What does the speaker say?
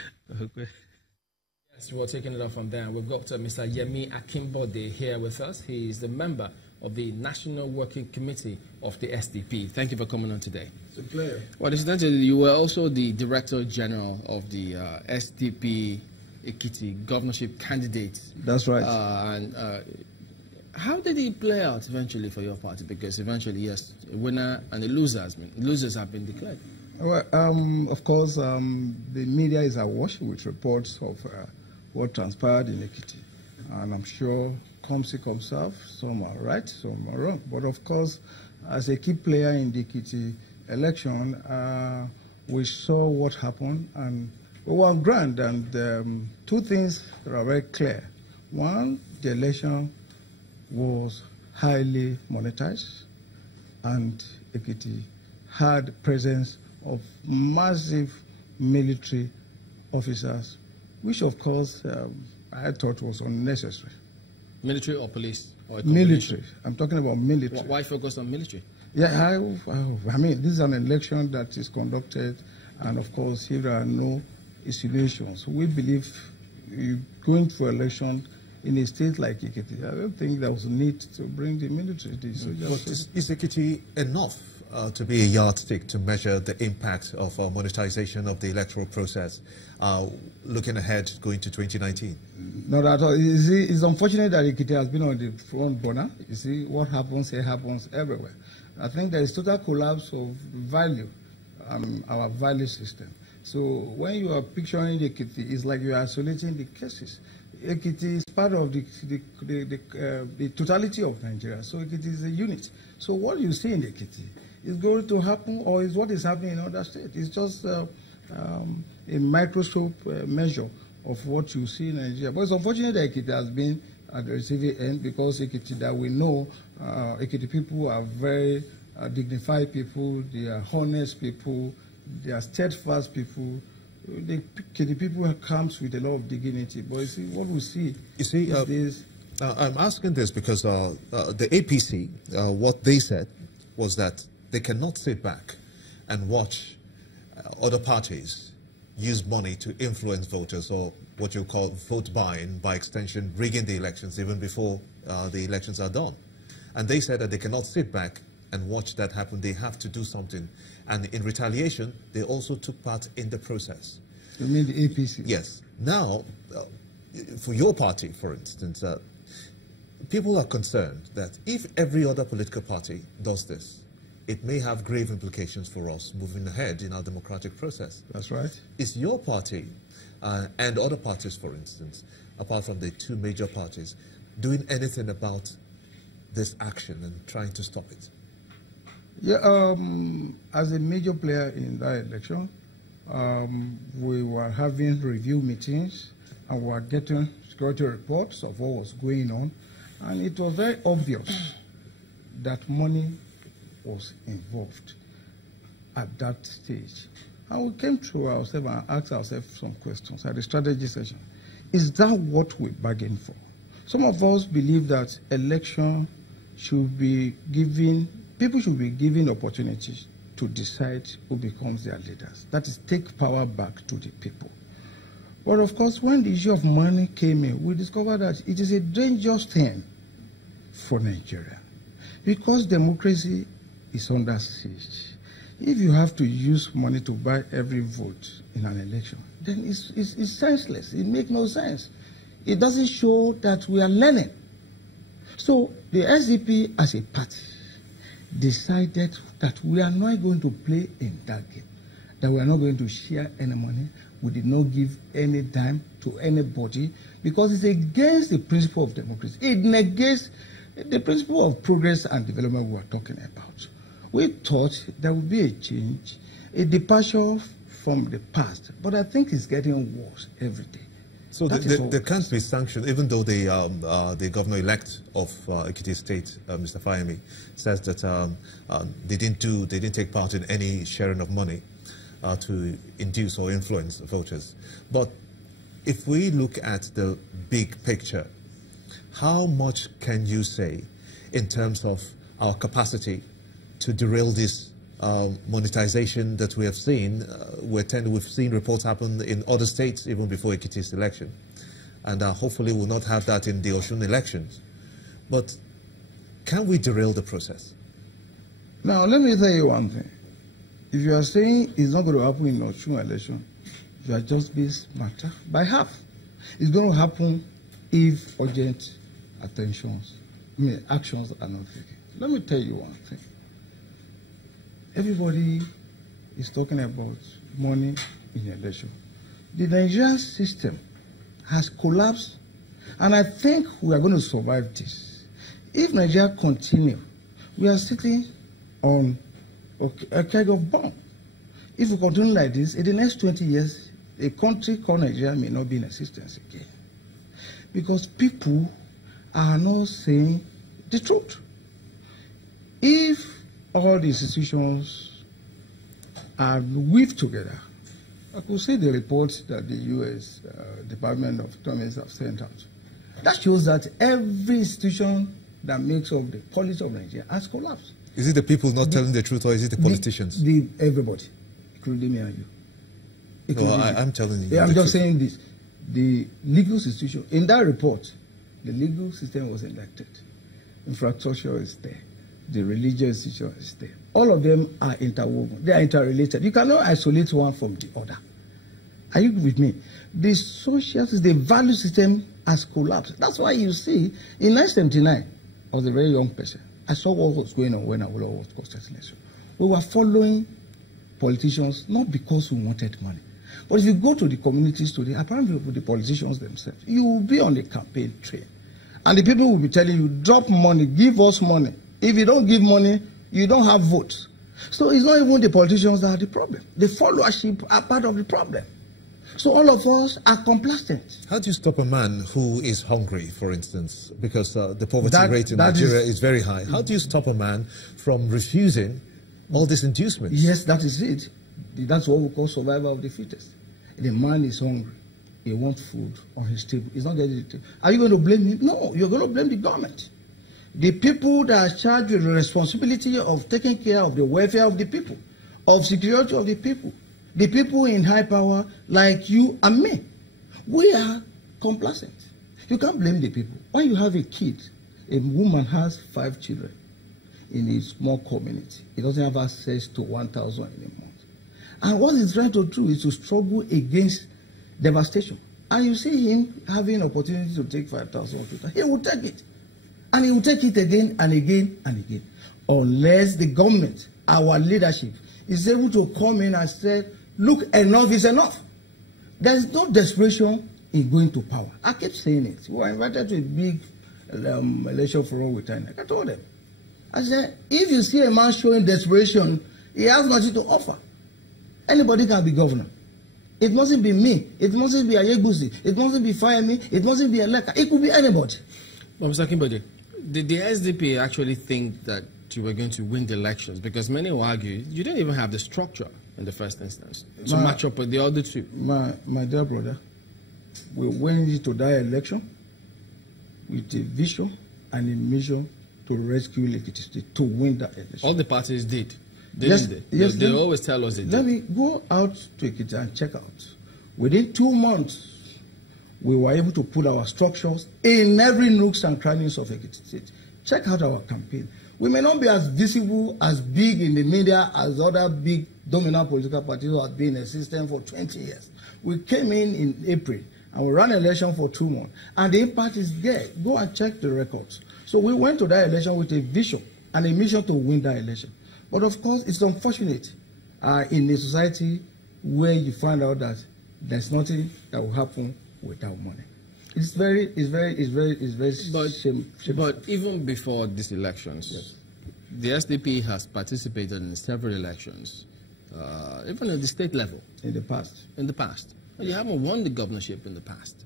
Okay. Yes, we're taking it off from there. We've got Mr. Yemi Akinbode here with us. He is the member of the National Working Committee of the SDP. Thank you for coming on today. It's a pleasure. Well, incidentally, you were also the Director General of the SDP Ekiti governorship candidate. That's right. How did it play out eventually for your party? Because eventually, yes, a winner and the losers have been declared. Well, of course, the media is awash with reports of what transpired in Ekiti. And I'm sure, come see, come serve, some are right, some are wrong. But of course, as a key player in the Ekiti election, we saw what happened, and we were grand. And two things that are very clear. One, the election was highly monetized, and Ekiti had presence of massive military officers, which of course I thought was unnecessary. Military or police? Or military. I'm talking about military. Why focus on military? Yeah, I mean, this is an election that is conducted, and of course, here there are no insinuations. We believe going for election in a state like Ekiti, I don't think there was a need to bring the military. But is Ekiti enough to be a yardstick to measure the impact of monetization of the electoral process looking ahead going to 2019? Not at all. You see, it's unfortunate that Ekiti has been on the front burner. You see, what happens here happens everywhere. I think there is total collapse of value, our value system. So when you are picturing Ekiti, it's like you are isolating the cases. Ekiti is part of the totality of Nigeria, so Ekiti is a unit. So what you see in Ekiti is going to happen, or is what is happening in other states. It's just a microscope measure of what you see in Nigeria. But it's unfortunate that Ekiti has been at the receiving end, because Ekiti, that we know, Ekiti people are very dignified people, they are honest people, they are steadfast people. The people comes with a lot of dignity, but you see what we see. You see, I'm asking this because the APC, what they said was that they cannot sit back and watch other parties use money to influence voters, or what you call vote buying, by extension rigging the elections even before the elections are done. And they said that they cannot sit back and watch that happen. They have to do something. And in retaliation, they also took part in the process. You mean the APC? Yes. Now, for your party, for instance, people are concerned that if every other political party does this, it may have grave implications for us moving ahead in our democratic process. That's right. Is your party and other parties, for instance, apart from the two major parties, doing anything about this action and trying to stop it? Yeah, as a major player in that election, we were having review meetings, and we were getting security reports of what was going on, and it was very obvious that money was involved at that stage. And we came to ourselves and asked ourselves some questions at the strategy session. Is that what we bargained for? Some of us believe that election should be given, people should be given opportunities to decide who becomes their leaders. That is, take power back to the people. But of course, when the issue of money came in, we discovered that it is a dangerous thing for Nigeria, because democracy is under siege. If you have to use money to buy every vote in an election, then it's senseless. It makes no sense. It doesn't show that we are learning. So the SDP as a party decided that we are not going to play in that game, that we are not going to share any money. We did not give any dime to anybody, because it's against the principle of democracy. It negates the principle of progress and development we are talking about. We thought there would be a change, a departure from the past, but I think it's getting worse every day. So there can't be sanctions, even though the governor-elect of Ekiti State, Mr. Fayemi, says that they didn't take part in any sharing of money to induce or influence voters. But if we look at the big picture, how much can you say in terms of our capacity to derail this monetization that we have seen. We've seen reports happen in other states even before Ekiti's election. And hopefully we'll not have that in the Osun elections. But can we derail the process? Now, let me tell you one thing. If you are saying it's not going to happen in the Osun election, you are just being smarter by half. It's going to happen if urgent actions are not taken. Let me tell you one thing. Everybody is talking about money in election. The Nigerian system has collapsed, and I think we are going to survive this. If Nigeria continues, we are sitting on a keg of bomb. If we continue like this, in the next 20 years, a country called Nigeria may not be in existence again. Because people are not saying the truth. If all the institutions are weaved together, I could see the reports that the U.S. Department of Commerce have sent out. That shows that every institution that makes up the policy of Nigeria has collapsed. Is it the people not telling the truth, or is it the politicians? Everybody, including me and you. No, I'm telling you. Yeah, I'm just saying this. The legal institution, in that report, the legal system was elected. Infrastructure is there. The religious institution is there. All of them are interwoven. They are interrelated. You cannot isolate one from the other. Are you with me? The social system, the value system has collapsed. That's why you see, in 1979, I was a very young person. I saw what was going on when I was constitutional. We were following politicians not because we wanted money. But if you go to the communities today, apparently with the politicians themselves, you will be on the campaign trail. And the people will be telling you, drop money, give us money. If you don't give money, you don't have votes. So it's not even the politicians that are the problem. The followership are part of the problem. So all of us are complacent. How do you stop a man who is hungry, for instance, because the poverty rate in Nigeria is very high? How do you stop a man from refusing all these inducements? Yes, that is it. That's what we call survival of the fittest. The man is hungry. He wants food on his table. He's not getting it. Are you going to blame him? No, you're going to blame the government. The people that are charged with the responsibility of taking care of the welfare of the people, of security of the people in high power like you and me, we are complacent. You can't blame the people. When you have a kid, a woman has 5 children in a small community, he doesn't have access to 1,000 in a month. And what he's trying to do is to struggle against devastation. And you see him having opportunity to take 5,000, he will take it. And he will take it again and again and again. Unless the government, our leadership, is able to come in and say, look, enough is enough. There is no desperation in going to power. I keep saying it. We were invited to a big election forum with China. I told them. I said, if you see a man showing desperation, he has nothing to offer. Anybody can be governor. It mustn't be me. It mustn't be Ayegusi. It mustn't be Fayemi. It mustn't be Eleka. It could be anybody. Well, Mr. Akinbode, did the SDP actually think that you were going to win the elections? Because many will argue you didn't even have the structure in the first instance to match up with the other two. My dear brother, we went into that election with a vision and a mission to rescue Ekiti State, to win that election. All the parties did. Didn't they? Yes, they always tell us they did. Let me go out to Ekiti and check out. Within 2 months, we were able to put our structures in every nooks and crannies of Ekiti State. Check out our campaign. We may not be as visible, as big in the media as other big dominant political parties who have been in the system for 20 years. We came in April and we ran an election for 2 months. And the impact is there. Go and check the records. So we went to that election with a vision and a mission to win that election. But of course, it's unfortunate in a society where you find out that there's nothing that will happen without money. It's very shameful. But even before these elections, yes, the SDP has participated in several elections, even at the state level. In the past. In the past. Well, you haven't won the governorship in the past.